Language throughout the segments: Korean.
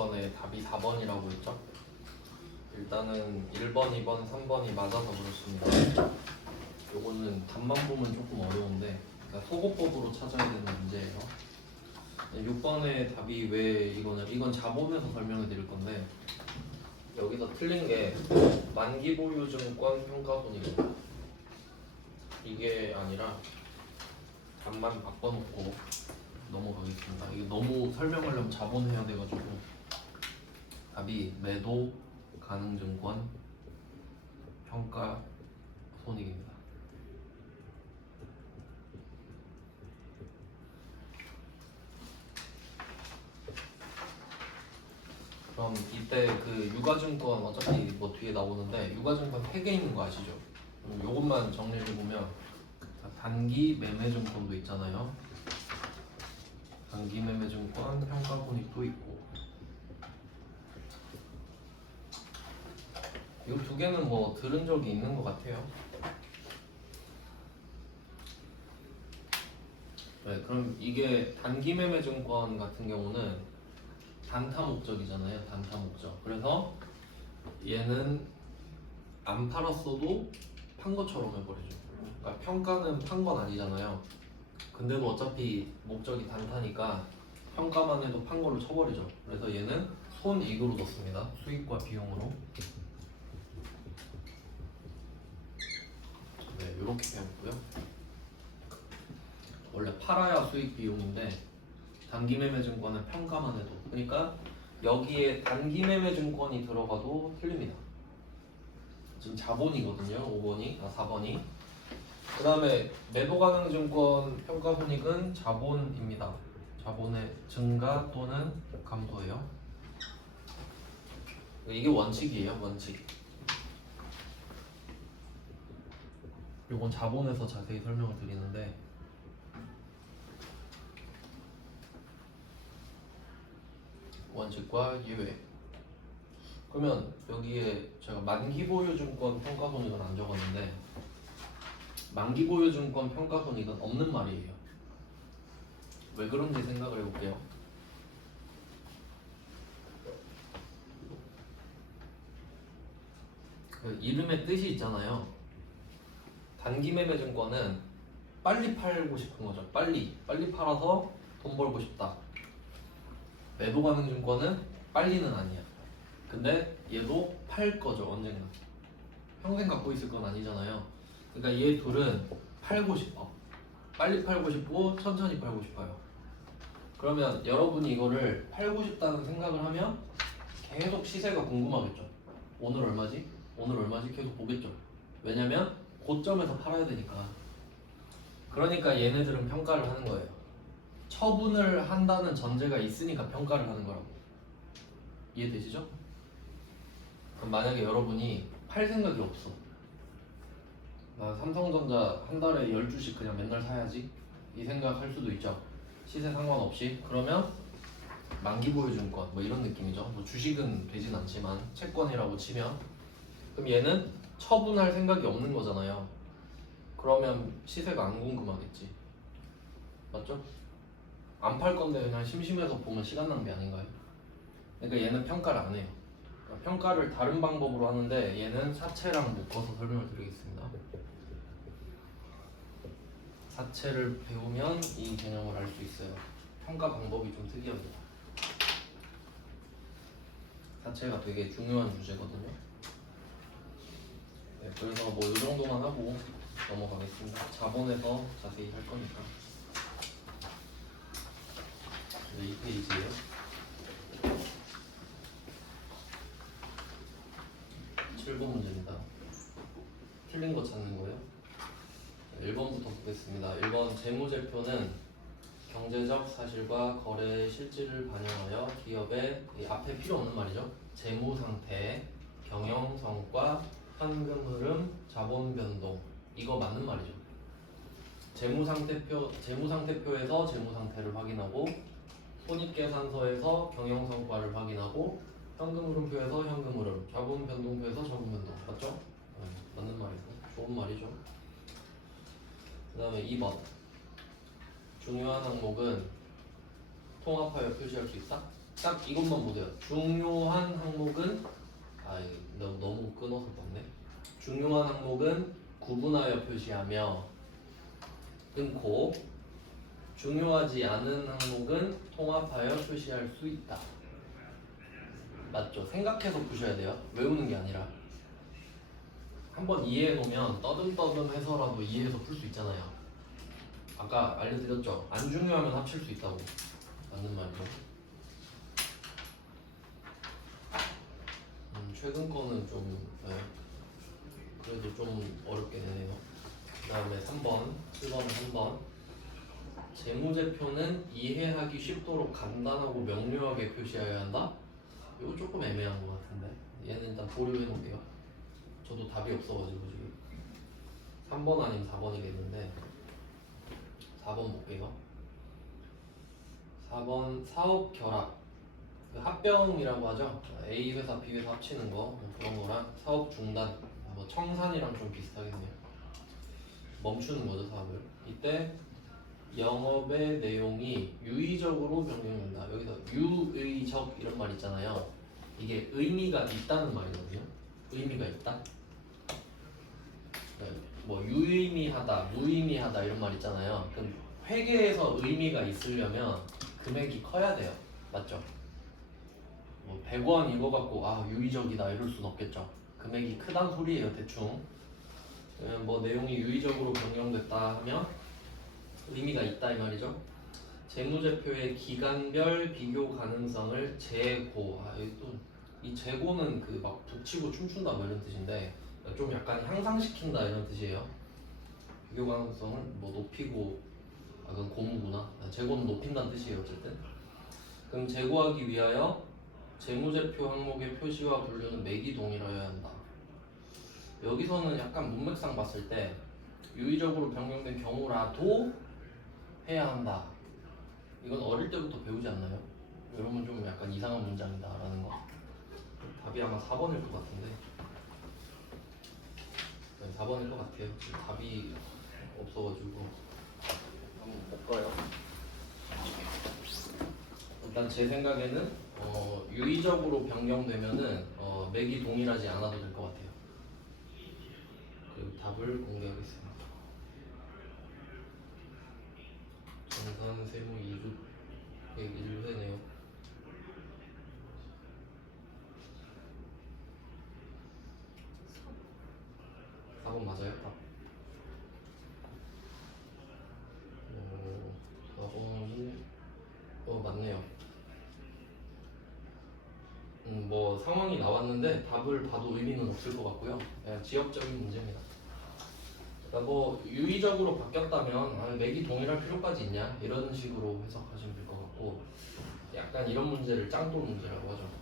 유가증권의 답이 4번이라고 했죠? 일단은 1번, 2번, 3번이 맞아서 그렇습니다. 요거는 답만 보면 조금 어려운데 그러니까 소거법으로 찾아야 되는 문제예요. 6번의 답이 왜 이건 자본에서 설명해 드릴 건데 여기서 틀린 게 만기보유증권 평가손익입니다. 이게 아니라 답만 바꿔놓고 넘어가겠습니다. 이게 너무 설명하려면 자본해야 돼가지고 답이 매도 가능증권 평가손익입니다. 그럼 이때 그 유가증권 어차피 뭐 뒤에 나오는데 유가증권 3개 있는 거 아시죠? 요것만 정리를 해보면 단기 매매증권도 있잖아요. 단기 매매증권 평가손익도 있고 이 두 개는 뭐 들은 적이 있는 것 같아요. 네, 그럼 이게 단기 매매증권 같은 경우는 단타 목적이잖아요. 단타 목적. 그래서 얘는 안 팔았어도 판 것처럼 해버리죠. 그러니까 평가는 판 건 아니잖아요. 근데도 어차피 목적이 단타니까 평가만 해도 판 걸로 쳐버리죠. 그래서 얘는 손익으로 넣습니다. 수익과 비용으로. 네, 이렇게 배웠고요. 원래 팔아야 수익 비용인데 단기 매매 증권은 평가만 해도 그러니까 여기에 단기 매매 증권이 들어가도 틀립니다. 지금 자본이거든요. 5번이 4번이. 그 다음에 매도 가능 증권 평가 손익은 자본입니다. 자본의 증가 또는 감소예요. 이게 원칙이에요. 원칙. 이건 자본에서 자세히 설명을 드리는데 원칙과 예외. 그러면 여기에 제가 만기보유증권 평가손익은 안 적었는데 만기보유증권 평가손익은 없는 말이에요. 왜 그런지 생각을 해볼게요. 그 이름의 뜻이 있잖아요. 단기 매매 증권은 빨리 팔고 싶은 거죠. 빨리 팔아서 돈 벌고 싶다. 매도 가능 증권은 빨리는 아니야. 근데 얘도 팔 거죠. 언젠가. 평생 갖고 있을 건 아니잖아요. 그러니까 얘 둘은 팔고 싶어. 빨리 팔고 싶고 천천히 팔고 싶어요. 그러면 여러분이 이거를 팔고 싶다는 생각을 하면 계속 시세가 궁금하겠죠. 오늘 얼마지? 오늘 얼마지? 계속 보겠죠. 왜냐면 고점에서 팔아야 되니까. 그러니까 얘네들은 평가를 하는 거예요. 처분을 한다는 전제가 있으니까 평가를 하는 거라고. 이해되시죠? 그럼 만약에 여러분이 팔 생각이 없어. 나 삼성전자 한 달에 12주씩 그냥 맨날 사야지 이 생각할 수도 있죠. 시세 상관없이. 그러면 만기보유증권 뭐 이런 느낌이죠. 뭐 주식은 되진 않지만 채권이라고 치면 그럼 얘는 처분할 생각이 없는 거잖아요. 그러면 시세가 안 궁금하겠지. 맞죠? 안 팔 건데 그냥 심심해서 보면 시간 낭비 아닌가요? 그러니까 얘는 평가를 안 해요. 그러니까 평가를 다른 방법으로 하는데 얘는 사채랑 묶어서 설명을 드리겠습니다. 사채를 배우면 이 개념을 알 수 있어요. 평가 방법이 좀 특이합니다. 사채가 되게 중요한 주제거든요. 네, 그래서 뭐 이 정도만 하고 넘어가겠습니다. 자본에서 자세히 할 거니까. 네, 이 페이지에요. 7번 문제입니다. 틀린 거 찾는 거예요. 1번부터 보겠습니다. 1번 재무제표는 경제적 사실과 거래의 실질을 반영하여 기업의 이 앞에 필요 없는 말이죠. 재무 상태, 경영 성과, 현금 흐름, 자본 변동 이거 맞는 말이죠. 재무 상태표에서 재무 상태를 확인하고 손익계산서에서 경영 성과를 확인하고 현금 흐름표에서 현금 흐름, 자본 변동표에서 자본 변동 맞죠? 맞는 말이고 좋은 말이죠. 그 다음에 2번 중요한 항목은 통합하여 표시할 수 있다? 딱 이것만 보세요. 중요한 항목은 너무 끊어서 봤네. 중요한 항목은 구분하여 표시하며 끊고 중요하지 않은 항목은 통합하여 표시할 수 있다. 맞죠? 생각해서 푸셔야 돼요. 외우는 게 아니라. 한번 이해해 놓으면 떠듬떠듬해서라도 이해해서 풀 수 있잖아요. 아까 알려드렸죠? 안 중요하면 합칠 수 있다고. 맞는 말이죠. 최근 거는 좀 그래도 좀 어렵게 되네요. 그 다음에 3번, 7번 3번. 재무제표는 이해하기 쉽도록 간단하고 명료하게 표시해야 한다? 이거 조금 애매한 것 같은데 얘는 일단 보류해 놓을게요. 저도 답이 없어가지고 지금 3번 아니면 4번이겠는데 4번 볼게요. 4번 사업 결합 그 합병이라고 하죠. A 회사 B 회사 합치는 거 그런 거랑 사업 중단 뭐 청산이랑 좀 비슷하겠네요. 멈추는 거죠 사업을. 이때 영업의 내용이 유의적으로 변경된다. 여기서 유의적 이런 말 있잖아요. 이게 의미가 있다는 말이거든요. 의미가 있다. 뭐 유의미하다, 무의미하다 이런 말 있잖아요. 그럼 회계에서 의미가 있으려면 금액이 커야 돼요. 맞죠? 뭐 100원 이거 갖고 유의적이다 이럴 순 없겠죠. 금액이 크단 소리예요 대충. 뭐 내용이 유의적으로 변경됐다 하면 의미가 있다 이 말이죠. 재무제표의 기간별 비교 가능성을 재고. 여기 또 이 재고는 그 막 북치고 춤춘다 뭐 이런 뜻인데 좀 약간 향상시킨다 이런 뜻이에요. 비교 가능성을 뭐 높이고 그건 고무구나. 재고는 높인다는 뜻이에요 어쨌든. 그럼 재고하기 위하여 재무제표 항목의 표시와 분류는 매기 동일하여야 한다. 여기서는 약간 문맥상 봤을 때 유의적으로 변경된 경우라도 해야 한다. 이건 어릴 때부터 배우지 않나요? 여러분 좀 약간 이상한 문장이다라는 거. 답이 아마 4번일 것 같은데. 네, 4번일 것 같아요. 답이 없어가지고 한번 볼까요? 일단 제 생각에는 유의적으로 변경되면은 맥이 동일하지 않아도 될 것 같아요. 그리고 답을 공개하겠습니다. 정산 세무 2주 101회네요. 4번 맞아요? 답. 4번이 맞네요. 뭐 상황이 나왔는데 답을 봐도 의미는 없을 것 같고요. 그냥 지역적인 문제입니다. 그러니까 뭐 유의적으로 바뀌었다면 맥이 동일할 필요까지 있냐 이런 식으로 해석하시면 될 것 같고 약간 이런 문제를 짱돌 문제라고 하죠.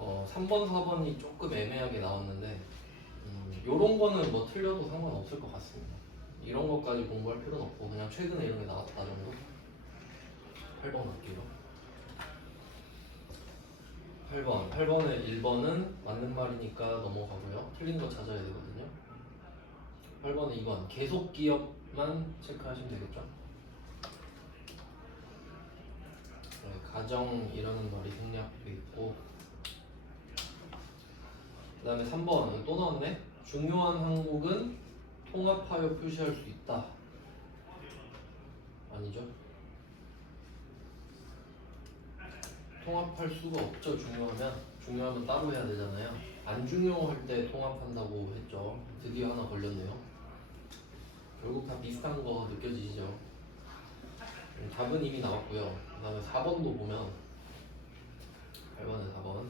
3번, 4번이 조금 애매하게 나왔는데 요런 거는 뭐 틀려도 상관없을 것 같습니다. 이런 것까지 공부할 필요는 없고 그냥 최근에 이런 게 나왔다 정도. 8번 할게요. 8번에 1번은 맞는 말이니까 넘어가고요. 틀린 거 찾아야 되거든요. 8번에 2번 계속 기업만 체크하시면 되겠죠. 네, 가정이라는 말이 생략돼 있고 그 다음에 3번 또 나왔네. 중요한 항목은 통합하여 표시할 수 있다. 아니죠. 통합할 수가 없죠. 중요하면 따로 해야 되잖아요. 안 중요할 때 통합한다고 했죠. 드디어 하나 걸렸네요. 결국 다 비슷한 거 느껴지시죠? 답은 이미 나왔고요. 그 다음에 4번도 보면 8번에 4번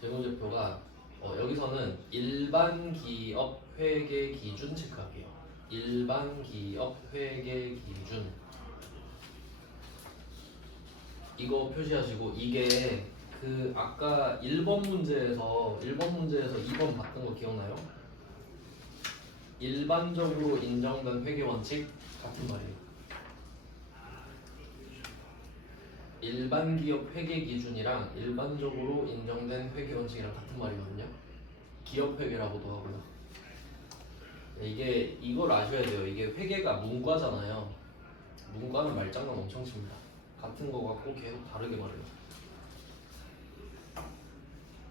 재무제표가 여기서는 일반 기업 회계 기준 체크할게요. 일반 기업 회계 기준 이거 표시하시고 이게 그 아까 1번 문제에서 2번 봤던 거 기억나요? 일반적으로 인정된 회계 원칙 같은 말이에요. 일반 기업 회계 기준이랑 일반적으로 인정된 회계 원칙이랑 같은 말이거든요. 기업 회계라고도 하고요. 이게 이걸 아셔야 돼요. 이게 회계가 문과잖아요. 문과는 말장난 엄청 칩니다. 같은 거 갖고 계속 다르게 말해요.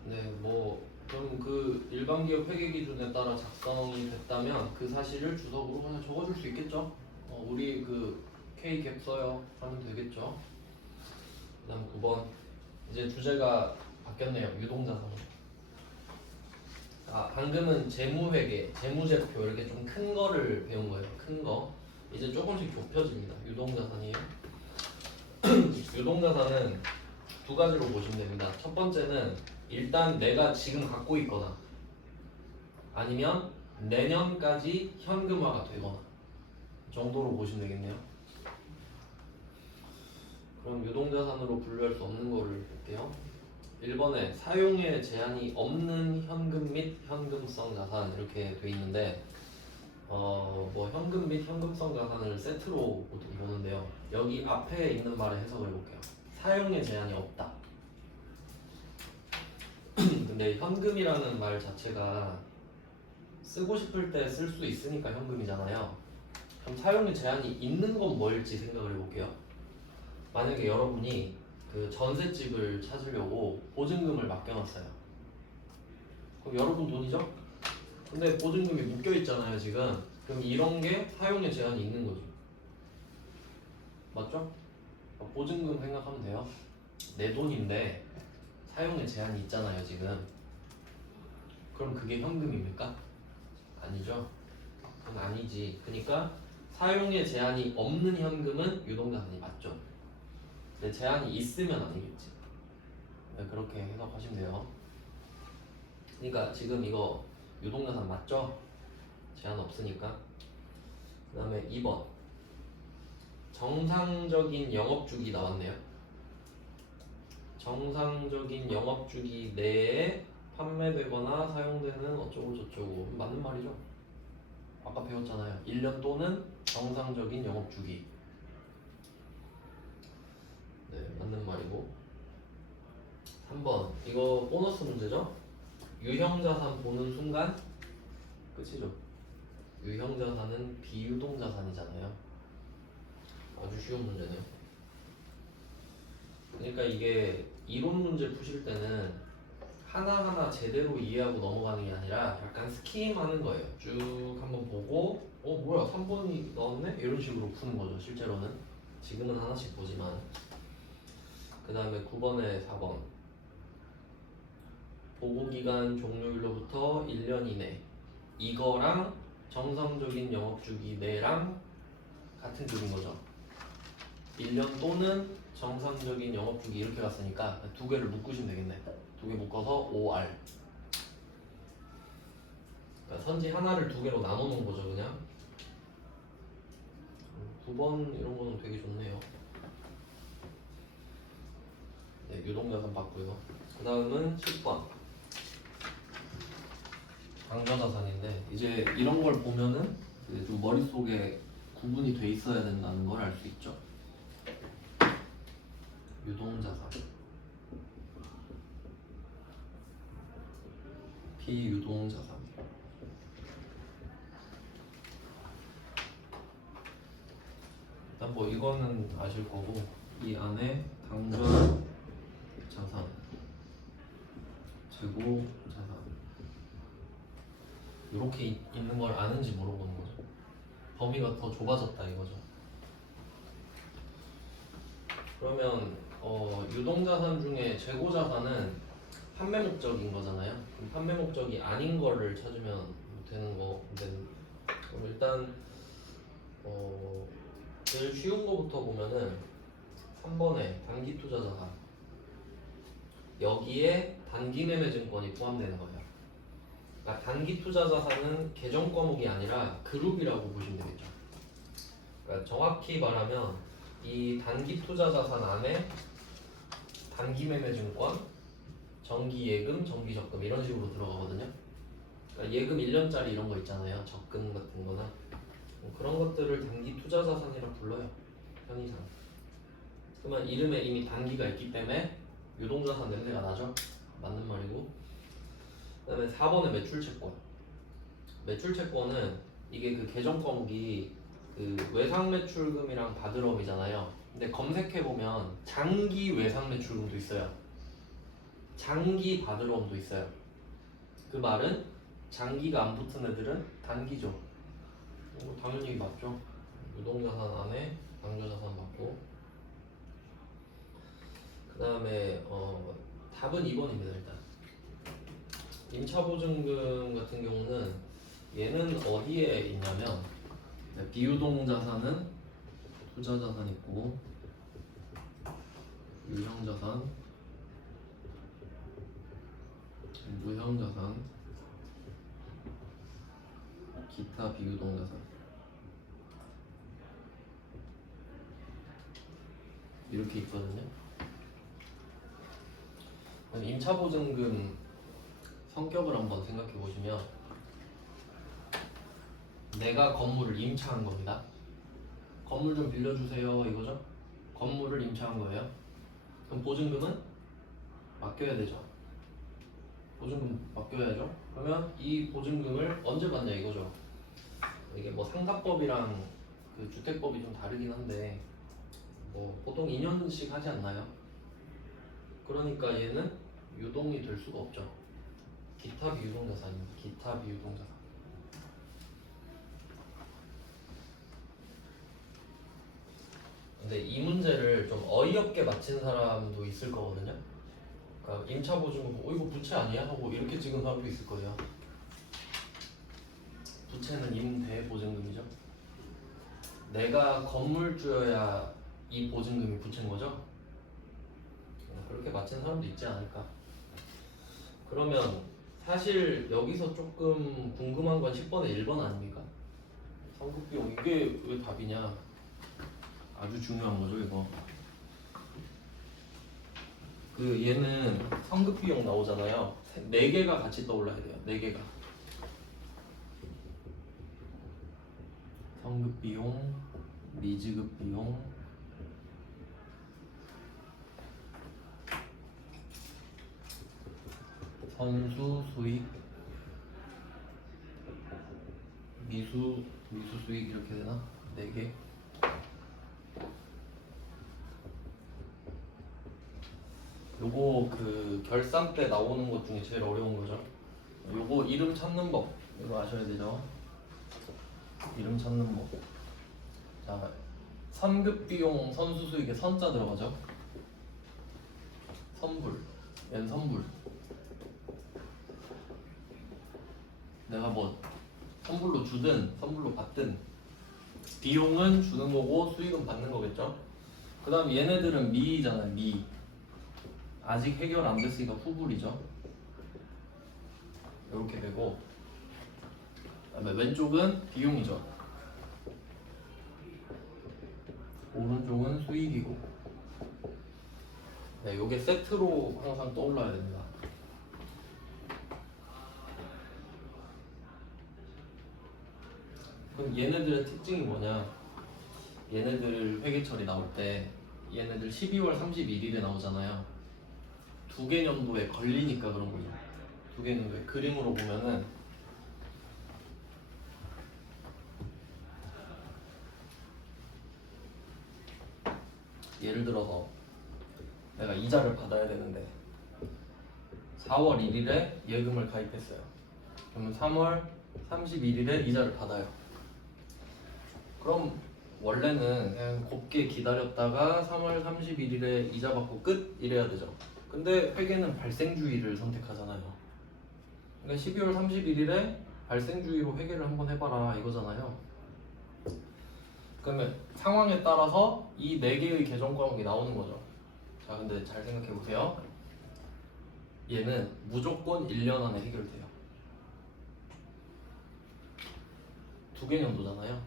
네, 뭐 그럼 그 일반 기업 회계 기준에 따라 작성이 됐다면 그 사실을 주석으로 그냥 적어줄 수 있겠죠. 우리 그 K 갭 써요 하면 되겠죠. 그다음 9번 이제 주제가 바뀌었네요. 유동자산. 방금은 재무회계, 재무제표 이렇게 좀 큰 거를 배운 거예요. 큰 거. 이제 조금씩 좁혀집니다. 유동자산이에요. 유동자산은 두 가지로 보시면 됩니다. 첫 번째는 일단 내가 지금 갖고 있거나 아니면 내년까지 현금화가 되거나 정도로 보시면 되겠네요. 그럼 유동자산으로 분류할 수 없는 거를 볼게요. 1번에 사용에 제한이 없는 현금 및 현금성 자산 이렇게 돼 있는데 뭐 현금 및 현금성 자산을 세트로 보통 보는데요. 여기 앞에 있는 말을 해석을 해볼게요. 사용에 제한이 없다. 근데 현금이라는 말 자체가 쓰고 싶을 때 쓸 수 있으니까 현금이잖아요. 그럼 사용에 제한이 있는 건 뭘지 생각을 해볼게요. 만약에 여러분이 그 전셋집을 찾으려고 보증금을 맡겨놨어요. 그럼 여러분 돈이죠? 근데 보증금이 묶여있잖아요 지금. 그럼 이런 게 사용에 제한이 있는 거죠. 맞죠? 보증금 생각하면 돼요. 내 돈인데 사용에 제한이 있잖아요 지금. 그럼 그게 현금입니까? 아니죠. 그건 아니지. 그러니까 사용에 제한이 없는 현금은 유동자산이 맞죠. 근데 제한이 있으면 아니겠지. 네, 그렇게 해석하시면 돼요. 그러니까 지금 이거 유동자산 맞죠? 제한 없으니까. 그 다음에 2번 정상적인 영업주기 나왔네요. 정상적인 영업주기 내에 판매되거나 사용되는 어쩌고 저쩌고 맞는 말이죠. 아까 배웠잖아요. 1년 또는 정상적인 영업주기. 네, 맞는 말이고. 3번 이거 보너스 문제죠. 유형자산 보는 순간 끝이죠. 유형자산은 비유동자산이잖아요. 아주 쉬운 문제네요. 그러니까 이게 이론 문제 푸실 때는 하나하나 제대로 이해하고 넘어가는 게 아니라 약간 스킴하는 거예요. 쭉 한번 보고 뭐야 3번이 나왔네? 이런 식으로 푸는 거죠. 실제로는 지금은 하나씩 보지만. 그 다음에 9번에 4번 보고기간 종료일로부터 1년 이내 이거랑 정상적인 영업주기 내랑 같은 줄인 거죠. 1년 또는 정상적인 영업주기 이렇게 갔으니까 두 개를 묶으시면 되겠네. 두 개 묶어서 OR. 그러니까 선지 하나를 두 개로 나눠 놓은 거죠 그냥. 9번 이런 거는 되게 좋네요. 네, 유동자산 봤고요. 그 다음은 10번 당좌자산인데 이제 이런 걸 보면은 좀 머릿속에 구분이 돼 있어야 된다는 걸 알 수 있죠. 유동자산 비유동자산. 일단 뭐 이거는 아실 거고 이 안에 당좌자산, 재고자산 이렇게 있는 걸 아는지 물어보는 거죠. 범위가 더 좁아졌다 이거죠. 그러면 유동자산 중에 재고자산은 판매 목적인 거잖아요. 그럼 판매 목적이 아닌 거를 찾으면 되는 건데 그럼 일단 제일 쉬운 거부터 보면은 3번에 단기투자자산 여기에 단기매매증권이 포함되는 거예요. 그러니까 단기투자자산은 계정 과목이 아니라 그룹이라고 보시면 되겠죠. 그러니까 정확히 말하면 이 단기투자자산 안에 단기매매증권, 정기예금, 정기적금 이런 식으로 들어가거든요. 그러니까 예금 1년짜리 이런 거 있잖아요. 적금 같은 거나 그런 것들을 단기투자자산이라 불러요. 편의상. 그러면 이름에 이미 단기가 있기 때문에 유동자산 냄새가 나죠? 맞는 말이고. 그 다음에 4번에 매출채권. 매출채권은 이게 그 계정 과목이 그 외상매출금이랑 바드럼이잖아요. 근데 검색해 보면 장기 외상 매출금도 있어요. 장기 받으러옴도 있어요. 그 말은 장기가 안 붙은 애들은 단기죠. 이거 당연히 맞죠. 유동자산 안에 당좌자산 맞고. 그 다음에 답은 2번입니다. 일단 임차보증금 같은 경우는 얘는 어디에 있냐면 비유동자산은 투자자산 있고 유형자산, 무형자산, 기타 비유동자산 이렇게 있거든요. 임차보증금 성격을 한번 생각해 보시면 내가 건물을 임차한 겁니다. 건물 좀 빌려주세요 이거죠. 건물을 임차한 거예요. 그럼 보증금은 맡겨야 되죠. 보증금 맡겨야죠. 그러면 이 보증금을 언제 받냐 이거죠. 이게 뭐 상가법이랑 그 주택법이 좀 다르긴 한데 뭐 보통 2년씩 하지 않나요? 그러니까 얘는 유동이 될 수가 없죠. 기타 비유동자산입니다. 기타 비유동자산. 근데 이 문제를 좀 어이없게 맞힌 사람도 있을 거거든요. 그러니까 임차보증금 이거 부채 아니야? 하고 이렇게 찍은 사람도 있을 거예요. 부채는 임대보증금이죠. 내가 건물주여야 이 보증금이 부채인 거죠. 그렇게 맞힌 사람도 있지 않을까. 그러면 사실 여기서 조금 궁금한 건 10번에 1번 아닙니까? 성급비용 이게 왜 답이냐. 아주 중요한 거죠 이거. 그 얘는 성급비용 나오잖아요. 4개가 같이 떠올라야 돼요. 4개가. 성급비용, 미지급비용, 선수 수익, 미수 수익 이렇게 되나? 4개. 요거 그 결산 때 나오는 것 중에 제일 어려운 거죠. 요거 이름 찾는 법 이거 아셔야 되죠. 이름 찾는 법. 자, 선급비용 선수 수익에 선자 들어가죠. 선불. 얘는 선불. 내가 뭐 선불로 주든 선불로 받든 비용은 주는 거고 수익은 받는 거겠죠. 그 다음 얘네들은 미잖아요. 미. 아직 해결 안 됐으니까 후불이죠. 이렇게 되고 그다음에 왼쪽은 비용이죠. 오른쪽은 수익이고. 네, 요게 세트로 항상 떠올라야 됩니다. 그럼 얘네들의 특징이 뭐냐? 얘네들 회계처리 나올 때 얘네들 12월 31일에 나오잖아요. 두 개 년도에 걸리니까 그런 거죠. 두 개 년도에 그림으로 보면은 예를 들어서 내가 이자를 받아야 되는데 4월 1일에 예금을 가입했어요. 그러면 3월 31일에 이자를 받아요. 그럼 원래는 그냥 곱게 기다렸다가 3월 31일에 이자 받고 끝 이래야 되죠. 근데 회계는 발생주의를 선택하잖아요. 그러니까 12월 31일에 발생주의로 회계를 한번 해봐라 이거잖아요. 그러면 상황에 따라서 이 4개의 계정 과목이 나오는 거죠. 자, 근데 잘 생각해 보세요. 얘는 무조건 1년 안에 해결돼요. 두 개 년도잖아요.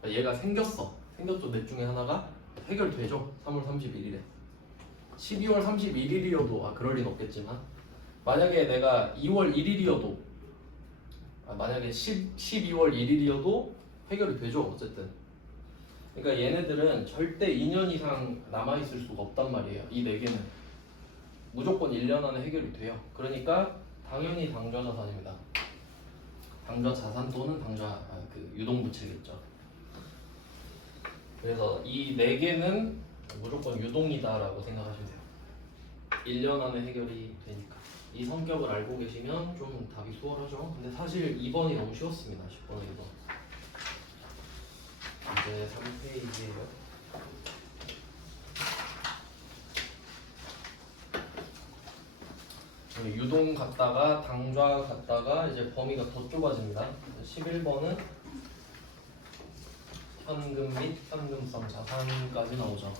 그러니까 얘가 생겼죠. 넷 중에 하나가 해결되죠. 3월 31일에. 12월 31일이어도 그럴 리는 없겠지만 만약에 내가 2월 1일이어도 만약에 12월 1일이어도 해결이 되죠. 어쨌든. 그러니까 얘네들은 절대 2년 이상 남아있을 수가 없단 말이에요. 이 4개는 무조건 1년 안에 해결이 돼요. 그러니까 당연히 당좌자산입니다. 당좌자산 또는 그 유동부채겠죠. 그래서 이 네 개는 무조건 유동이다라고 생각하시면 돼요. 1년 안에 해결이 되니까. 이 성격을 알고 계시면 좀 답이 수월하죠. 근데 사실 2번이 너무 쉬웠습니다. 10번에 2번. 이제 3페이지예요. 유동 갔다가 당좌 갔다가 이제 범위가 더 좁아집니다. 11번은 현금 및 현금성 자산까지 나오죠.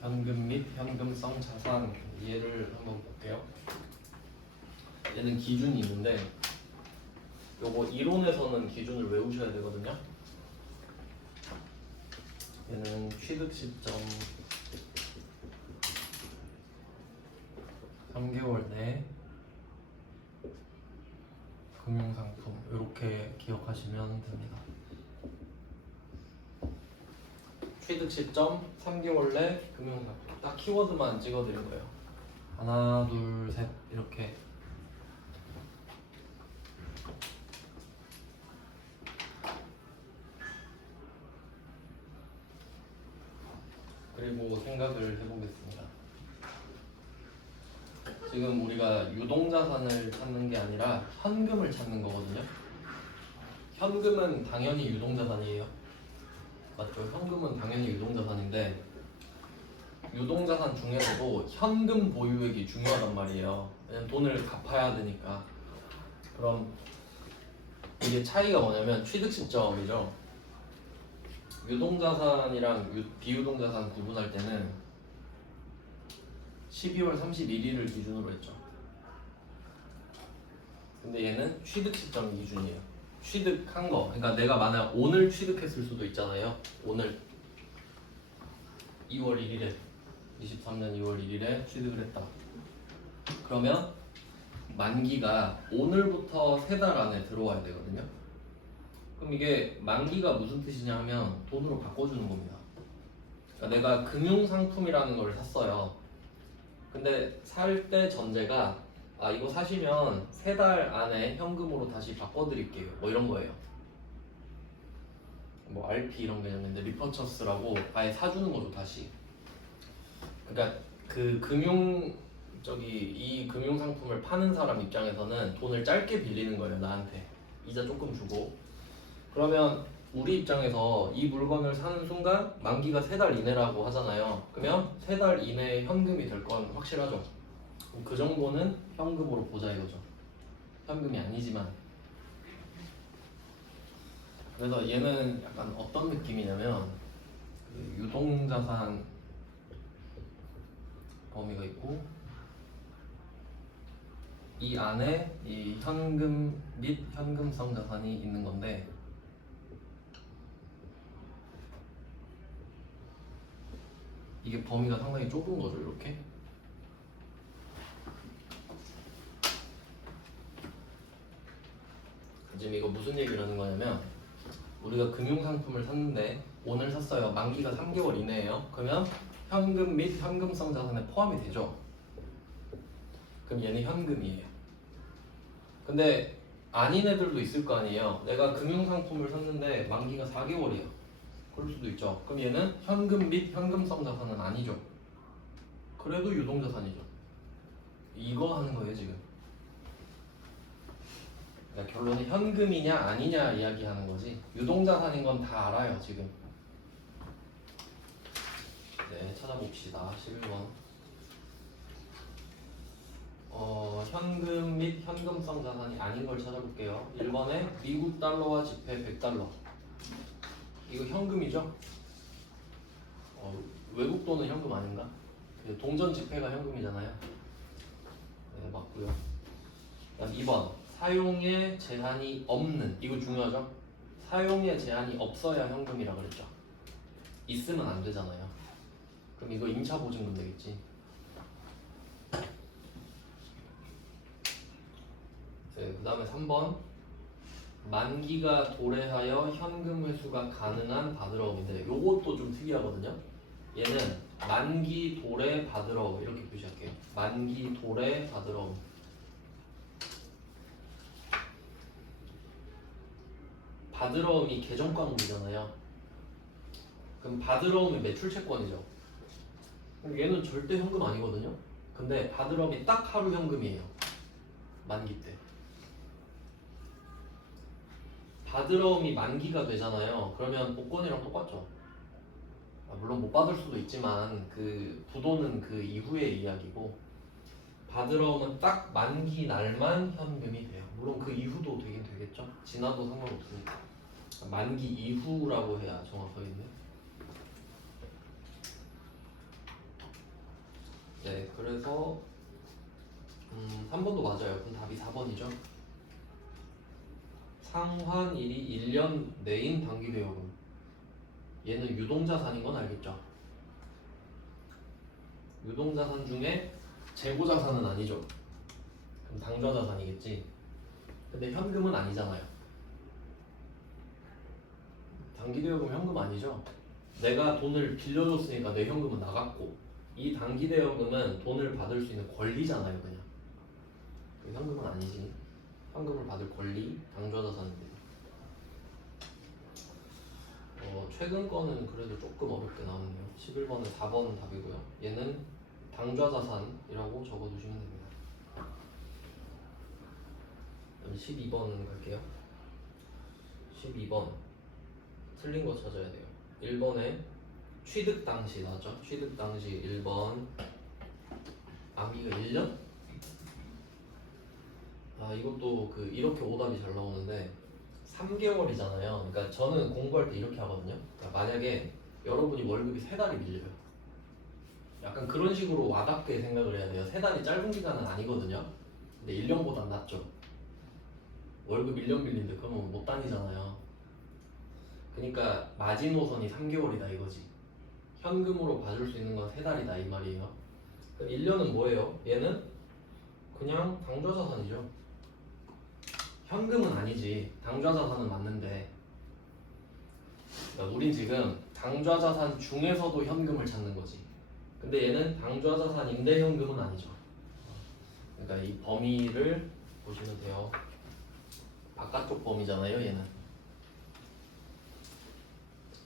현금 및 현금성 자산 얘를 한번 볼게요. 얘는 기준이 있는데 요거 이론에서는 기준을 외우셔야 되거든요. 얘는 취득 시점 3개월 내 금융상품 이렇게 기억하시면 됩니다. 취득 시점 3개월 내 금융상품 딱 키워드만 찍어드린 거예요. 하나 둘 셋 이렇게. 그리고 생각을 해보겠습니다. 지금 우리가 유동자산을 찾는 게 아니라 현금을 찾는 거거든요. 현금은 당연히 유동자산이에요. 맞죠? 현금은 당연히 유동자산인데 유동자산 중에서도 현금 보유액이 중요하단 말이에요. 왜냐면 돈을 갚아야 되니까. 그럼 이게 차이가 뭐냐면 취득 시점이죠. 유동자산이랑 비유동자산 구분할 때는 12월 31일을 기준으로 했죠. 근데 얘는 취득 시점 기준이에요. 취득한 거. 그러니까 내가 만약 오늘 취득했을 수도 있잖아요. 오늘 2월 1일에 23년 2월 1일에 취득을 했다. 그러면 만기가 오늘부터 3달 안에 들어와야 되거든요. 그럼 이게 만기가 무슨 뜻이냐 하면 돈으로 바꿔주는 겁니다. 그러니까 내가 금융상품이라는 걸 샀어요. 근데 살 때 전제가 이거 사시면 3달 안에 현금으로 다시 바꿔드릴게요. 뭐 이런 거예요. 뭐 RP 이런 개념인데 리퍼처스라고 아예 사주는 거죠 다시. 그러니까 그 이 금융상품을 파는 사람 입장에서는 돈을 짧게 빌리는 거예요 나한테. 이자 조금 주고. 그러면 우리 입장에서 이 물건을 사는 순간 만기가 3달 이내라고 하잖아요. 그러면 3달 이내에 현금이 될 건 확실하죠. 그 정도는 현금으로 보자 이거죠. 현금이 아니지만. 그래서 얘는 약간 어떤 느낌이냐면 그 유동자산 범위가 있고 이 안에 이 현금 및 현금성 자산이 있는 건데 이게 범위가 상당히 좁은 거죠. 이렇게 지금 이거 무슨 얘기를 하는 거냐면 우리가 금융상품을 샀는데 오늘 샀어요. 만기가 3개월 이내예요. 그러면 현금 및 현금성 자산에 포함이 되죠. 그럼 얘는 현금이에요. 근데 아닌 애들도 있을 거 아니에요. 내가 금융상품을 샀는데 만기가 4개월이에요. 그럴 수도 있죠. 그럼 얘는 현금 및 현금성 자산은 아니죠. 그래도 유동자산이죠. 이거 하는 거예요 지금. 그러니까 결론은 현금이냐 아니냐 이야기하는 거지. 유동자산인 건 다 알아요 지금. 네, 찾아봅시다. 11번. 현금 및 현금성 자산이 아닌 걸 찾아볼게요. 1번에 미국 달러와 지폐 100달러. 이거 현금이죠? 외국 돈은 현금 아닌가? 동전 지폐가 현금이잖아요. 네, 맞고요. 그다음 2번. 사용에 제한이 없는. 이거 중요하죠? 사용에 제한이 없어야 현금이라 그랬죠. 있으면 안 되잖아요. 그럼 이거 임차 보증금 되겠지. 네, 그 다음에 3번 만기가 도래하여 현금 회수가 가능한 받으러움인데 요것도 좀 특이하거든요. 얘는 만기 도래 받으러움 이렇게 표시할게요. 만기 도래 받으러움. 받으러움이 계정 과목이잖아요. 그럼 받으러움이 매출 채권이죠. 그럼 얘는 절대 현금 아니거든요. 근데 받으러움이 딱 하루 현금이에요. 만기 때. 받으러움이 만기가 되잖아요. 그러면 복권이랑 똑같죠. 물론 못 받을 수도 있지만 그 부도는 그 이후의 이야기고 받으러움은 딱 만기 날만 현금이 돼요. 물론 그 이후도 되긴 되겠죠. 지나도 상관없으니까. 만기 이후라고 해야 정확하겠네. 네, 그래서 3번도 맞아요. 그럼 답이 4번이죠. 상환일이 1년 내인 단기대여금. 얘는 유동자산인 건 알겠죠? 유동자산 중에 재고자산은 아니죠. 그럼 당좌자산이겠지. 근데 현금은 아니잖아요. 단기대여금 현금 아니죠? 내가 돈을 빌려줬으니까 내 현금은 나갔고 이 단기대여금은 돈을 받을 수 있는 권리잖아요. 그냥 현금은 아니지. 현금을 받을 권리, 당좌자산입니다. 최근 거는 그래도 조금 어렵게 나오네요. 11번은 4번 답이고요. 얘는 당좌자산이라고 적어두시면 됩니다. 그럼 12번 갈게요. 12번 틀린 거 찾아야 돼요. 1번에 취득 당시 나왔죠? 취득 당시 1번 만기가 1년? 이것도 이렇게 오답이 잘 나오는데 3개월이잖아요. 그러니까 저는 공부할 때 이렇게 하거든요. 그러니까 만약에 여러분이 월급이 3달이 밀려요. 약간 그런 식으로 와닿게 생각을 해야 돼요. 3달이 짧은 기간은 아니거든요. 근데 1년보단 낫죠. 월급 1년 밀린데 그러면 못 다니잖아요. 그러니까 마지노선이 3개월이다 이거지. 현금으로 봐줄 수 있는 건 3달이다 이 말이에요. 1년은 뭐예요? 얘는 그냥 당좌자산이죠. 현금은 아니지. 당좌자산은 맞는데 그러니까 우린 지금 당좌자산 중에서도 현금을 찾는 거지. 근데 얘는 당좌자산인데 현금은 아니죠. 그러니까 이 범위를 보시면 돼요. 바깥쪽 범위잖아요 얘는.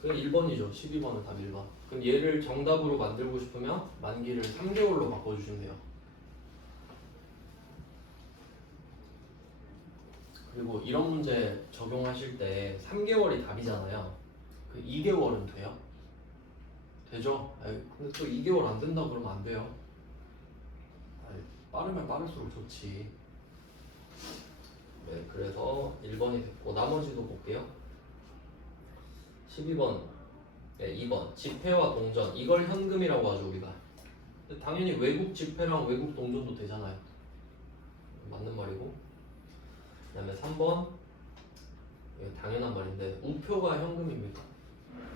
그럼 1번이죠. 12번은 답 1번. 그럼 얘를 정답으로 만들고 싶으면 만기를 3개월로 바꿔주시면 돼요. 그리고 이런 문제 적용하실 때 3개월이 답이잖아요. 2개월은 돼요? 되죠? 근데 또 2개월 안 된다 그러면 안 돼요. 빠르면 빠를수록 좋지. 네, 그래서 1번이 됐고 나머지도 볼게요. 12번, 네, 2번 지폐와 동전 이걸 현금이라고 하죠 우리가. 당연히 외국 지폐랑 외국 동전도 되잖아요. 맞는 말이고. 그 다음에 3번 당연한 말인데 우표가 현금입니까?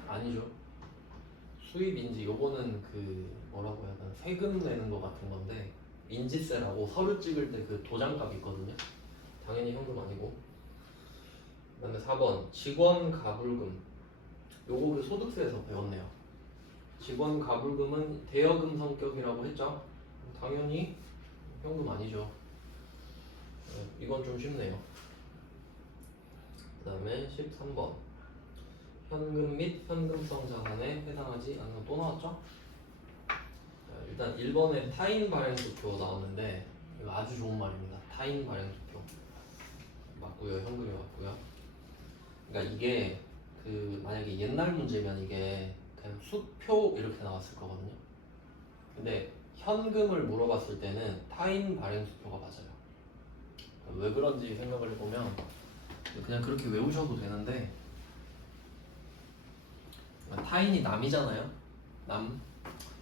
아니죠. 수입인지 요거는 뭐라고 해야 되나 세금 내는 거 같은 건데 인지세라고 서류 찍을 때 도장값 있거든요. 당연히 현금 아니고. 그 다음에 4번 직원 가불금 요거 소득세에서 배웠네요. 직원 가불금은 대여금 성격이라고 했죠. 당연히 현금 아니죠. 이건 좀 쉽네요. 그 다음에 13번 현금 및 현금성 자산에 해당하지 않는 또 나왔죠? 일단 1번에 타인 발행수표 나왔는데 이거 아주 좋은 말입니다. 타인 발행수표 맞고요. 현금이 맞고요. 그러니까 이게 만약에 옛날 문제면 이게 그냥 수표 이렇게 나왔을 거거든요. 근데 현금을 물어봤을 때는 타인 발행수표가 맞아요. 왜 그런지 생각을 해보면 그냥 그렇게 외우셔도 되는데 타인이 남이잖아요. 남.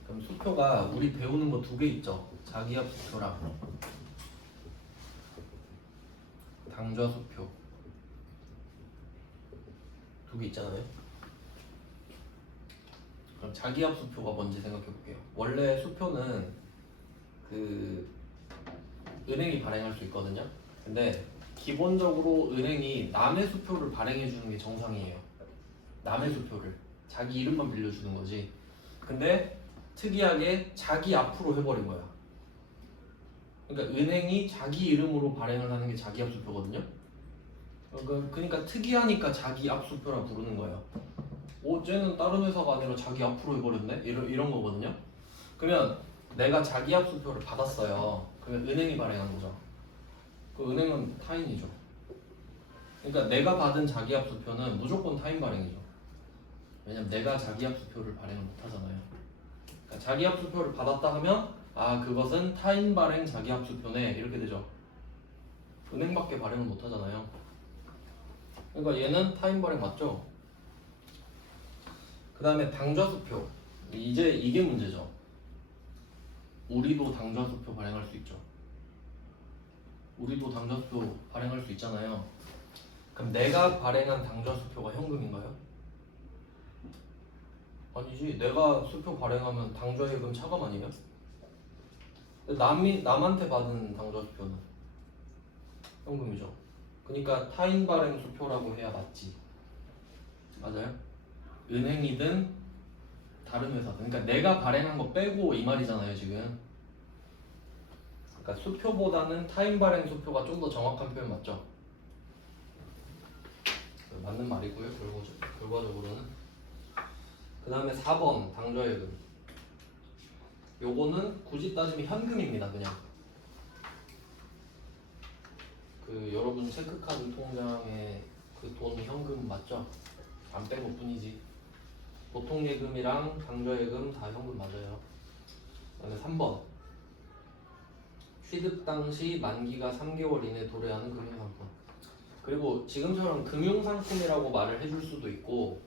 그럼 수표가 우리 배우는 거 2개 있죠. 자기압 수표랑 당좌 수표 2개 있잖아요. 그럼 자기압 수표가 뭔지 생각해 볼게요. 원래 수표는 은행이 발행할 수 있거든요. 근데 기본적으로 은행이 남의 수표를 발행해 주는 게 정상이에요. 남의 수표를 자기 이름만 빌려주는 거지. 근데 특이하게 자기 앞으로 해버린 거야. 그러니까 은행이 자기 이름으로 발행을 하는 게 자기 앞수표거든요. 그러니까 특이하니까 자기 앞수표라 부르는 거예요. 쟤는 다른 회사가 아니라 자기 앞으로 해버렸네? 이런 거거든요. 그러면 내가 자기 앞수표를 받았어요. 그러면 은행이 발행한 거죠. 그 은행은 타인이죠. 그러니까 내가 받은 자기 앞수표는 무조건 타인 발행이죠. 왜냐면 내가 자기 앞수표를 발행을 못 하잖아요. 그러니까 자기 앞수표를 받았다 하면 그것은 타인 발행 자기 앞수표네 이렇게 되죠. 은행밖에 발행을 못 하잖아요. 그러니까 얘는 타인 발행 맞죠? 그 다음에 당좌수표. 이제 이게 문제죠. 우리도 당좌수표 발행할 수 있죠. 우리도 당좌수표 발행할 수 있잖아요. 그럼 내가 발행한 당좌수표가 현금인가요? 아니지. 내가 수표 발행하면 당좌예금 차감 아니에요? 남한테 받은 당좌수표는 현금이죠. 그러니까 타인 발행 수표라고 해야 맞지. 맞아요? 은행이든 다른 회사든. 그러니까 내가 발행한 거 빼고 이 말이잖아요 지금. 그러니까 수표보다는 타인 발행 수표가 좀 더 정확한 표현 맞죠? 맞는 말이고요 결과적으로는. 그 다음에 4번 당좌예금. 요거는 굳이 따지면 현금입니다. 그냥 여러분 체크카드 통장에 그 돈 현금 맞죠? 안 뺀 것 뿐이지. 보통 예금이랑 당좌예금 다 현금 맞아요. 그다음에 3번 취득 당시 만기가 3개월 이내 도래하는 금융상품. 그리고 지금처럼 금융상품이라고 말을 해줄 수도 있고,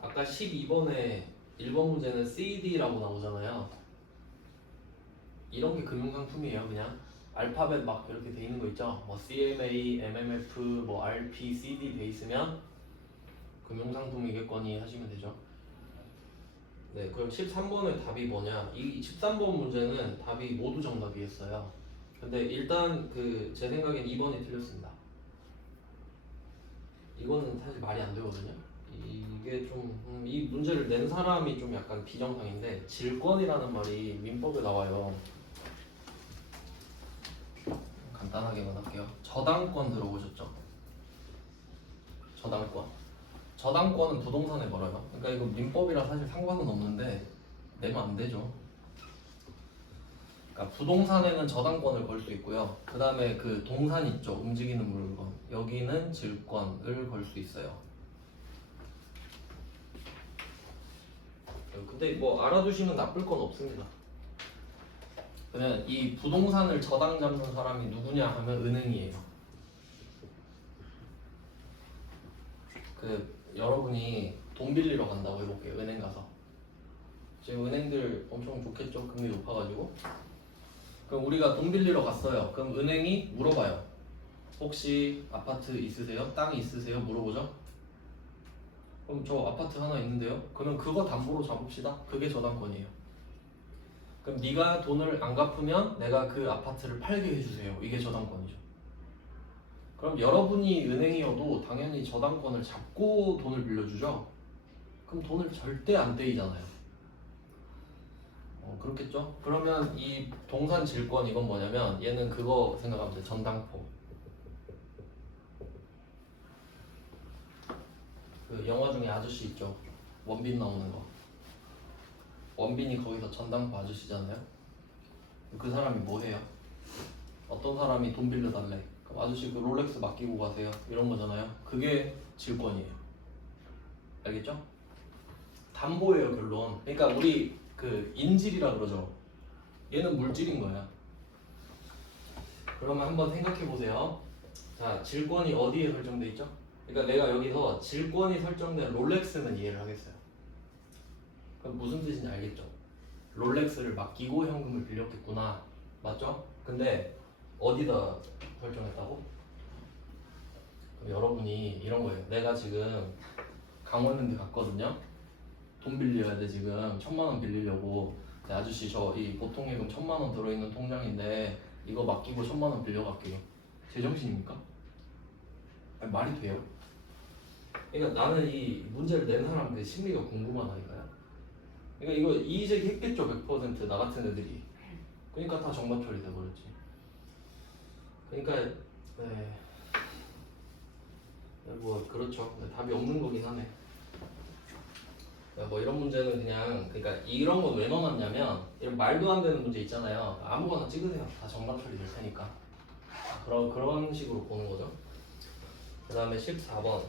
아까 12번에 1번 문제는 CD라고 나오잖아요. 이런 게 금융상품이에요. 그냥 알파벳 막 이렇게 돼 있는 거 있죠. 뭐 CMA, MMF, 뭐 RP, CD 돼 있으면 금융상품이겠거니 하시면 되죠. 네, 그럼 13번의 답이 뭐냐? 이 13번 문제는 답이 모두 정답이었어요. 근데 일단 제 생각엔 2번이 틀렸습니다. 이거는 사실 말이 안 되거든요. 이게 좀 이 문제를 낸 사람이 좀 약간 비정상인데, 질권이라는 말이 민법에 나와요. 간단하게만 할게요. 저당권 들어보셨죠? 저당권은 부동산에 걸어요. 그러니까 이거 민법이랑 사실 상관은 없는데 내면 안 되죠. 그러니까 부동산에는 저당권을 걸 수 있고요. 그 다음에 그 동산 있죠, 움직이는 물건. 여기는 질권을 걸 수 있어요. 근데 뭐 알아두시면 나쁠 건 없습니다. 그러면 이 부동산을 저당 잡는 사람이 누구냐 하면 은행이에요. 여러분이 돈 빌리러 간다고 해볼게요. 은행 가서. 지금 은행들 엄청 좋겠죠? 금리 높아가지고. 그럼 우리가 돈 빌리러 갔어요. 그럼 은행이 물어봐요. 혹시 아파트 있으세요? 땅 있으세요? 물어보죠. 그럼 저 아파트 하나 있는데요? 그러면 그거 담보로 잡읍시다. 그게 저당권이에요. 그럼 네가 돈을 안 갚으면 내가 그 아파트를 팔게 해주세요. 이게 저당권이죠. 그럼 여러분이 은행이어도 당연히 저당권을 잡고 돈을 빌려주죠. 그럼 돈을 절대 안 떼이잖아요. 그렇겠죠? 그러면 이 동산 질권 이건 뭐냐면, 얘는 그거 생각하면 돼. 전당포. 영화 중에 아저씨 있죠? 원빈 나오는 거. 원빈이 거기서 전당포 아저씨잖아요. 그 사람이 뭐 해요? 어떤 사람이 돈 빌려달래. 그럼 아저씨 그 롤렉스 맡기고 가세요. 이런 거잖아요. 그게 질권이에요. 알겠죠? 담보예요, 결론. 그러니까 우리 인질이라 그러죠. 얘는 물질인 거야. 그러면 한번 생각해 보세요. 자, 질권이 어디에 설정돼 있죠? 그러니까 내가 여기서 질권이 설정된 롤렉스는 이해를 하겠어요. 그럼 무슨 뜻인지 알겠죠? 롤렉스를 맡기고 현금을 빌렸겠구나. 맞죠? 근데 어디다 설정했다고? 그럼 여러분이 이런 거예요. 내가 지금 강원랜드 갔거든요. 돈 빌려야 돼. 지금 1,000만 원 빌리려고. 네, 아저씨 저 이 보통 예금 1,000만 원 들어있는 통장인데 이거 맡기고 1,000만 원 빌려갈게요. 제정신입니까? 아니, 말이 돼요? 그러니까 나는 이 문제를 낸 사람 그 심리가 궁금하다니까요. 그러니까 이거 이의제기 했겠죠 100%. 나 같은 애들이. 그러니까 다 정답 처리돼 버렸지. 그러니까 네. 뭐 그렇죠. 답이 없는 거긴 하네. 뭐 이런 문제는 그냥 그러니까 이런 건 왜 넣어놨냐면 이런 말도 안 되는 문제 있잖아요. 아무거나 찍으세요. 다 정답 처리 될 테니까. 그런 식으로 보는 거죠. 그 다음에 14번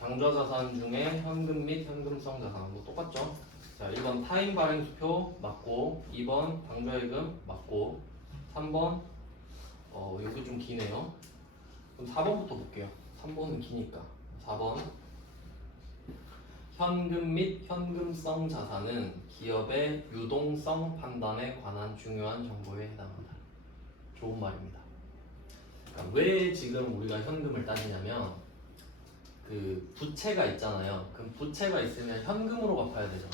방좌자산 중에 현금 및 현금성 자산 뭐 똑같죠. 자 1번 타임 발행 수표 맞고 2번 방좌예금 맞고 3번 여기 좀 기네요. 그럼 4번부터 볼게요. 3번은 기니까 4번 현금 및 현금성 자산은 기업의 유동성 판단에 관한 중요한 정보에 해당한다. 좋은 말입니다. 그러니까 왜 지금 우리가 현금을 따지냐면 그 부채가 있잖아요. 그럼 부채가 있으면 현금으로 갚아야 되죠.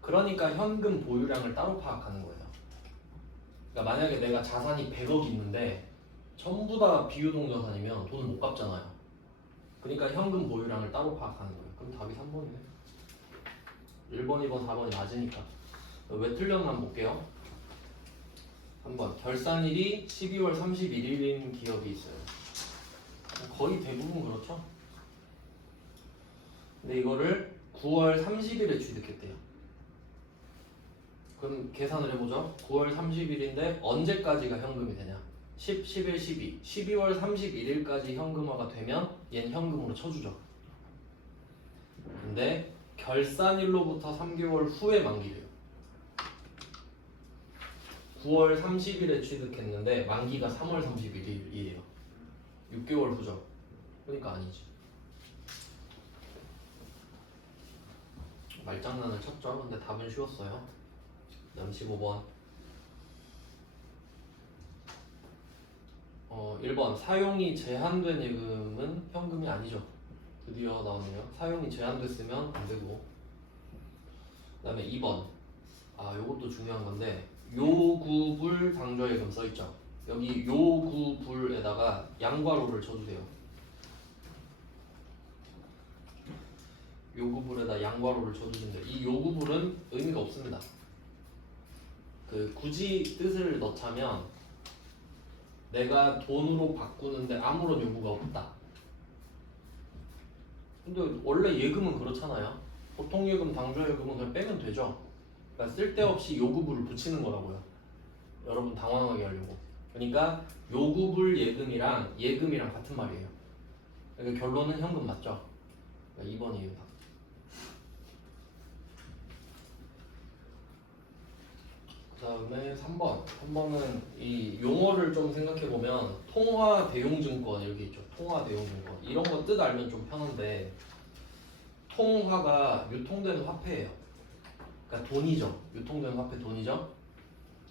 그러니까 현금 보유량을 따로 파악하는 거예요. 그러니까 만약에 내가 자산이 100억이 있는데 전부 다 비유동 자산이면 돈을 못 갚잖아요. 그러니까 현금 보유량을 따로 파악하는 거예요. 그럼 답이 3번이네. 1번, 2번, 4번이 맞으니까. 왜 틀렸나 한번 볼게요. 3번 결산일이 12월 31일인 기업이 있어요. 거의 대부분 그렇죠. 근데 이거를 9월 30일에 취득했대요. 그럼 계산을 해보죠. 9월 30일인데 언제까지가 현금이 되냐? 10, 11, 12. 12월 31일까지 현금화가 되면 얘는 현금으로 쳐주죠. 근데 결산일로부터 3개월 후에 만기래요. 9월 30일에 취득했는데 만기가 3월 31일이에요. 6개월 후죠. 그러니까 아니지. 말장난을 쳤죠. 근데 답은 쉬웠어요. 다음 15번 1번 사용이 제한된 예금은 현금이 아니죠. 드디어 나오네요. 사용이 제한됐으면 안되고. 그 다음에 2번 요것도 중요한 건데 요구불 방좌예금 써있죠. 여기 요구불에다가 양괄호를 쳐주세요. 요구불에다 양괄호를 쳐주신데 이 요구불은 의미가 없습니다. 그 굳이 뜻을 넣자면 내가 돈으로 바꾸는데 아무런 요구가 없다. 근데 원래 예금은 그렇잖아요. 보통 예금, 당좌예금은 그냥 빼면 되죠. 그러니까 쓸데없이 요구불을 붙이는 거라고요. 여러분 당황하게 하려고. 그러니까 요구불 예금이랑 예금이랑 같은 말이에요. 그러니까 결론은 현금 맞죠? 그러니까 2번이에요. 그 다음에 3번. 3번은 이 용어를 좀 생각해보면 통화 대용증권 이렇게 있죠. 통화 대용증권. 이런 거 뜻 알면 좀 편한데 통화가 유통되는 화폐예요. 그러니까 돈이죠. 유통되는 화폐 돈이죠.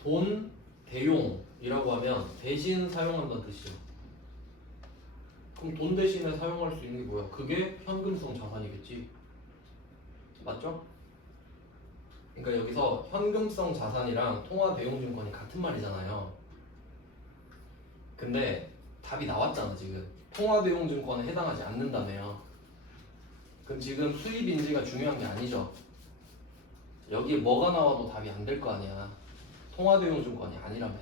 돈 대용이라고 하면 대신 사용한다는 뜻이죠. 그럼 돈 대신에 사용할 수 있는 게 뭐야? 그게 현금성 자산이겠지. 맞죠? 그러니까 여기서 현금성 자산이랑 통화 대용증권이 같은 말이잖아요. 근데 답이 나왔잖아 지금. 통화 대용증권에 해당하지 않는다며요. 그럼 지금 수입 인지가 중요한 게 아니죠. 여기에 뭐가 나와도 답이 안 될 거 아니야. 통화 대용증권이 아니라며.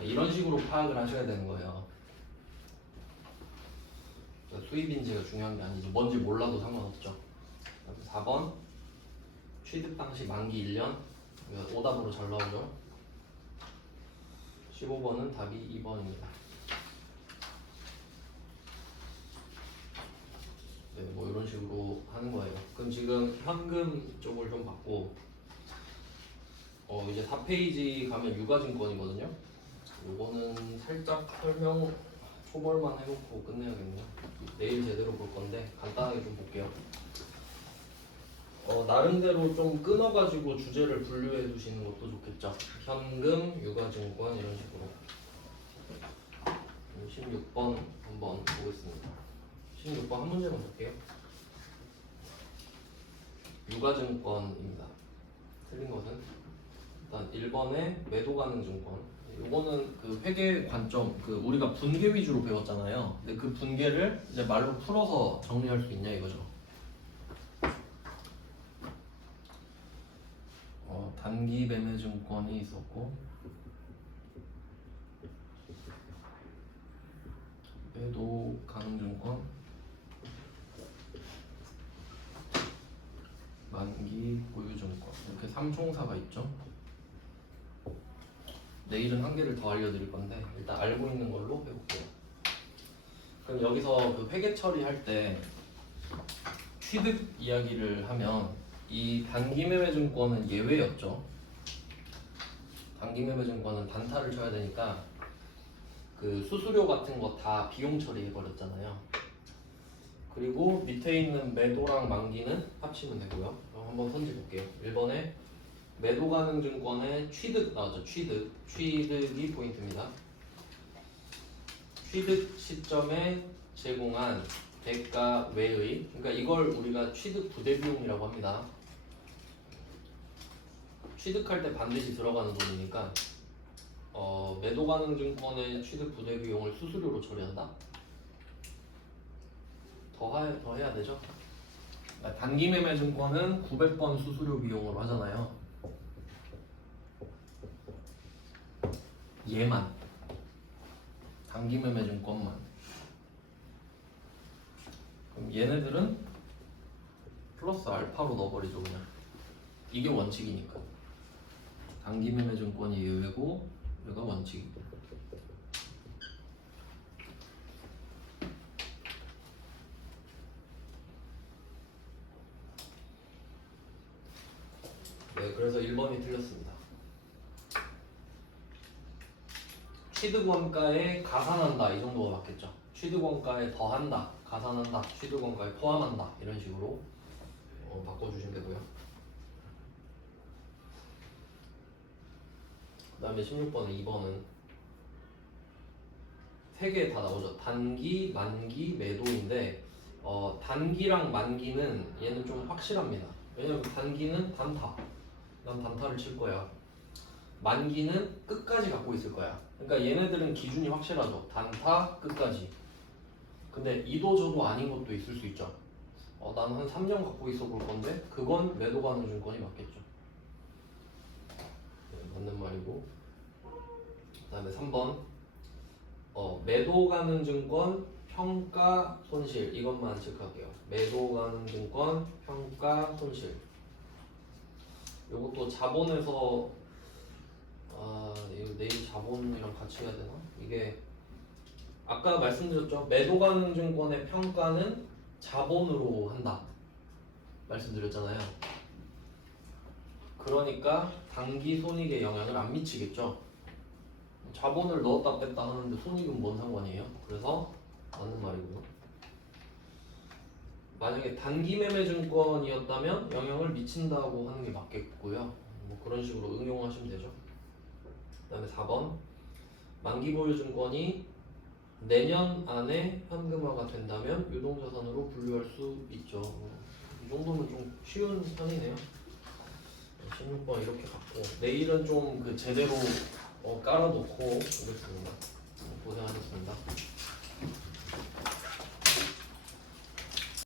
이런 식으로 파악을 하셔야 되는 거예요. 수입 인지가 중요한 게 아니지. 뭔지 몰라도 상관없죠. 4번 취득 당시 만기 1년. 오답으로 잘 나오죠. 15번은 답이 2번입니다. 네, 뭐 이런 식으로 하는 거예요. 그럼 지금 현금 쪽을 좀 봤고, 이제 4페이지 가면 유가증권이거든요. 요거는 살짝 설명 초벌만 해놓고 끝내야겠네요. 내일 제대로 볼 건데 간단하게 좀 볼게요. 나름대로 좀 끊어가지고 주제를 분류해 두시는 것도 좋겠죠. 현금, 유가증권 이런 식으로. 16번 한번 보겠습니다. 16번 한 문제만 볼게요. 유가증권입니다. 틀린 것은 일단 1번에 매도 가능 증권. 요거는 그 회계 관점, 그 우리가 분계 위주로 배웠잖아요. 근데 그 분계를 이제 말로 풀어서 정리할 수 있냐 이거죠. 단기 매매 증권이 있었고 매도 가능 증권, 만기 보유 증권 이렇게 3총사가 있죠. 내일은 한 개를 더 알려드릴 건데 일단 알고 있는 걸로 해볼게요. 그럼 여기서 그 회계 처리할 때 취득 이야기를 하면 이 단기 매매 증권은 예외였죠. 단기 매매 증권은 단타를 쳐야 되니까 그 수수료 같은 거 다 비용 처리해 버렸잖아요. 그리고 밑에 있는 매도랑 만기는 합치면 되고요. 그럼 한번 선지 볼게요. 1번에 매도 가능 증권의 취득 나왔죠. 취득이 포인트입니다. 취득 시점에 제공한 대가 외의, 그러니까 이걸 우리가 취득 부대 비용이라고 합니다. 취득할 때 반드시 들어가는 돈이니까 매도 가능 증권의 취득 부대 비용을 수수료로 처리한다. 더 해야 되죠. 단기 매매 증권은 900번 수수료 비용으로 하잖아요. 얘만 단기 매매 증권만. 그럼 얘네들은 플러스 알파로 넣어버리죠 그냥. 이게 원칙이니까. 단기 매매 증권이 예외고 얘가 원칙이고. 네, 그래서 1번이 틀렸습니다. 취득원가에 가산한다 이 정도가 맞겠죠. 취득원가에 더한다, 가산한다, 취득원가에 포함한다 이런 식으로 바꿔주시면 되고요. 그 다음에 16번에 2번은 3개 다 나오죠. 단기, 만기, 매도인데 단기랑 만기는 얘는 좀 확실합니다. 왜냐면 단기는 단타, 난 단타를 칠 거야. 만기는 끝까지 갖고 있을 거야. 그러니까 얘네들은 기준이 확실하죠. 단타 끝까지. 근데 이도저도 아닌 것도 있을 수 있죠. 나는 한 3년 갖고 있어 볼 건데 그건 매도 가능 증권이 맞겠죠. 네, 맞는 말이고. 그 다음에 3번 매도 가능 증권 평가 손실 이것만 체크할게요. 매도 가능 증권 평가 손실. 요것도 자본에서 이거 내일 자본이랑 같이 해야 되나? 이게 아까 말씀드렸죠. 매도 가능 증권의 평가는 자본으로 한다 말씀드렸잖아요. 그러니까 단기 손익에 영향을 안 미치겠죠. 자본을 넣었다 뺐다 하는데 손익은 뭔 상관이에요? 그래서 맞는 말이고요. 만약에 단기 매매 증권이었다면 영향을 미친다고 하는 게 맞겠고요. 뭐 그런 식으로 응용하시면 되죠. 그 다음에 4번 만기 보유 증권이 내년 안에 현금화가 된다면 유동자산으로 분류할 수 있죠. 이 정도면 좀 쉬운 편이네요. 16번 이렇게 갖고 내일은 좀 그 제대로 깔아놓고 오겠습니다. 고생하셨습니다.